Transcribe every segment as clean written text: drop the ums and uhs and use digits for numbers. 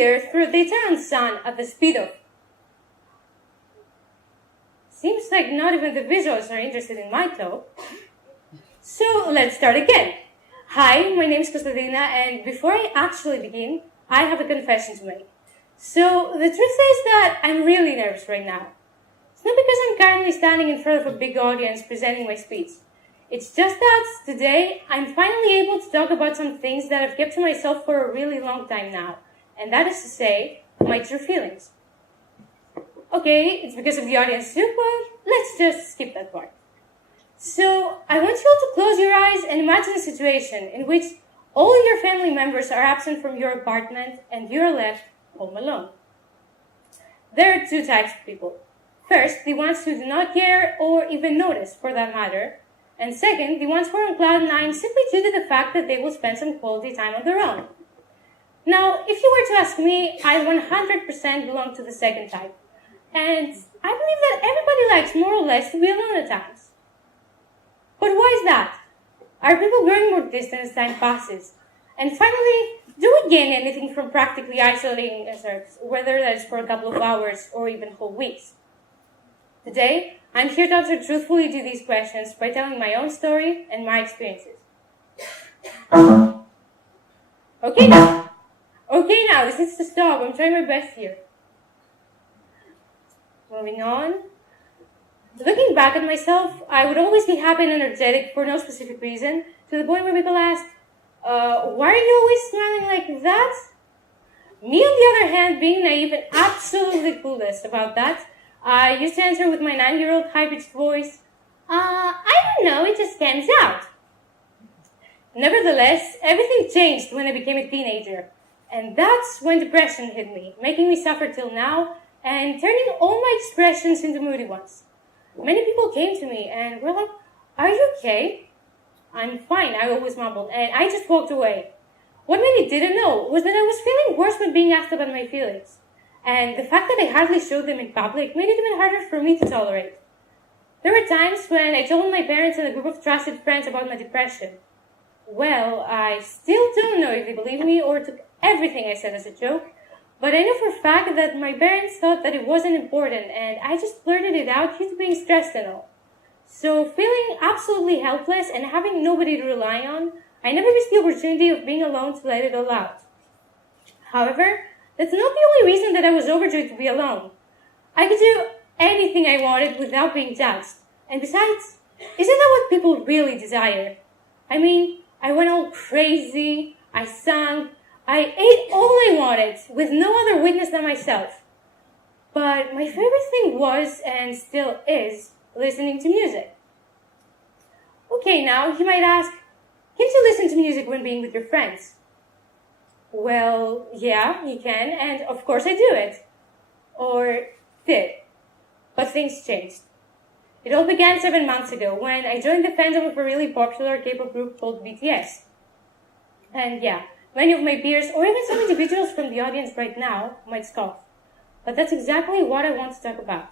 here through the daytime sun at the speed of... Seems like not even the visuals are interested in my talk. So let's start again. Hi, my name is Konstantina, and before I actually begin, I have a confession to make. So the truth is that I'm really nervous right now. It's not because I'm currently standing in front of a big audience presenting my speech. It's just that today I'm finally able to talk about some things that I've kept to myself for a really long time now. And that is to say, my true feelings. Okay, it's because of the audience too, but let's just skip that part. So I want you all to close your eyes and imagine a situation in which all your family members are absent from your apartment and you're left home alone. There are two types of people. First, the ones who do not care or even notice, for that matter. And second, the ones who are on cloud nine simply due to the fact that they will spend some quality time on their own. Now, if you were to ask me, I 100% belong to the second type. And I believe that everybody likes more or less to be alone at times. But why is that? Are people growing more distant as time passes? And finally, do we gain anything from practically isolating ourselves, whether that is for a couple of hours or even whole weeks? Today, I'm here to answer truthfully to these questions by telling my own story and my experiences. Okay now, this needs to stop. I'm trying my best here. Moving on. Looking back at myself, I would always be happy and energetic for no specific reason, to the point where people asked, why are you always smiling like that? Me, on the other hand, being naive and absolutely clueless about that, I used to answer with my 9-year-old high-pitched voice, I don't know, it just stands out. Nevertheless, everything changed when I became a teenager, and that's when depression hit me, making me suffer till now, and turning all my expressions into moody ones. Many people came to me and were like, are you okay? I'm fine, I always mumbled, and I just walked away. What many didn't know was that I was feeling worse when being asked about my feelings. And the fact that I hardly showed them in public made it even harder for me to tolerate. There were times when I told my parents and a group of trusted friends about my depression. Well, I still don't know if they believed me or took everything I said as a joke, but I know for a fact that my parents thought that it wasn't important and I just blurted it out due to being stressed and all. So feeling absolutely helpless and having nobody to rely on, I never missed the opportunity of being alone to let it all out. However, that's not the only reason that I was overjoyed to be alone. I could do anything I wanted without being judged. And besides, isn't that what people really desire? I mean, I went all crazy, I sang, I ate all I wanted, with no other witness than myself. But my favorite thing was, and still is, listening to music. Okay, now you might ask, can't you listen to music when being with your friends? Well, yeah, you can, and of course I do it. Or did. But things changed. It all began 7 months ago when I joined the fandom of a really popular K-pop group called BTS. And yeah, many of my peers, or even some individuals from the audience right now, might scoff. But that's exactly what I want to talk about.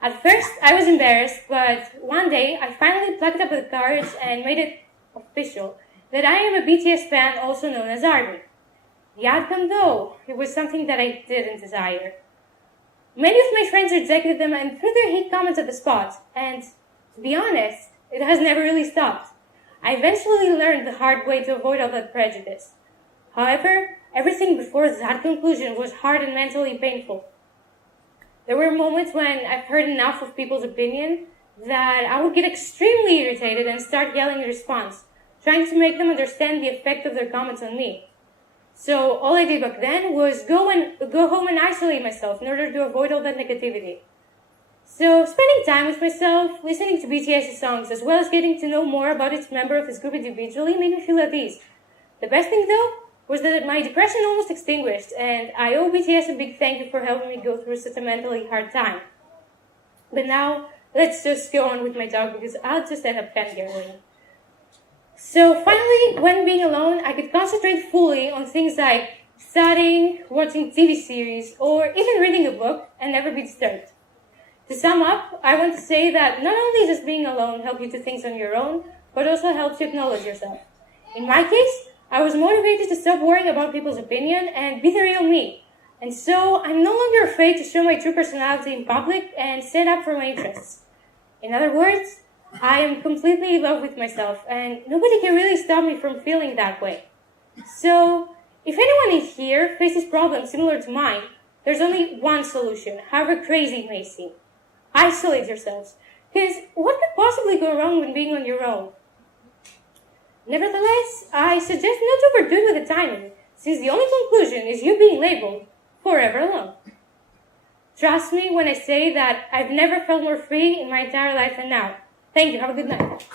At first, I was embarrassed, but one day I finally plucked up the courage and made it official that I am a BTS fan, also known as ARMY. The outcome, though, it was something that I didn't desire. Many of my friends rejected them and threw their hate comments at the spot, and to be honest, it has never really stopped. I eventually learned the hard way to avoid all that prejudice. However, everything before that conclusion was hard and mentally painful. There were moments when I've heard enough of people's opinion that I would get extremely irritated and start yelling in response, trying to make them understand the effect of their comments on me. So all I did back then was go home and isolate myself in order to avoid all that negativity. So spending time with myself, listening to BTS's songs, as well as getting to know more about each member of this group individually made me feel at ease. The best thing though was that my depression almost extinguished, and I owe BTS a big thank you for helping me go through such a mentally hard time. But now, let's just go on with my talk because I'll just end up fangirling. So finally, when being alone, I could concentrate fully on things like studying, watching TV series, or even reading a book and never be disturbed. To sum up, I want to say that not only does being alone help you do things on your own, but also helps you acknowledge yourself. In my case, I was motivated to stop worrying about people's opinion and be the real me. And so I'm no longer afraid to show my true personality in public and stand up for my interests. In other words, I am completely in love with myself, and nobody can really stop me from feeling that way. So, if anyone in here faces problems similar to mine, there's only one solution, however crazy it may seem. Isolate yourselves, because what could possibly go wrong when being on your own? Nevertheless, I suggest not to overdo it with the timing, since the only conclusion is you being labeled forever alone. Trust me when I say that I've never felt more free in my entire life than now. Thank you. Have a good night.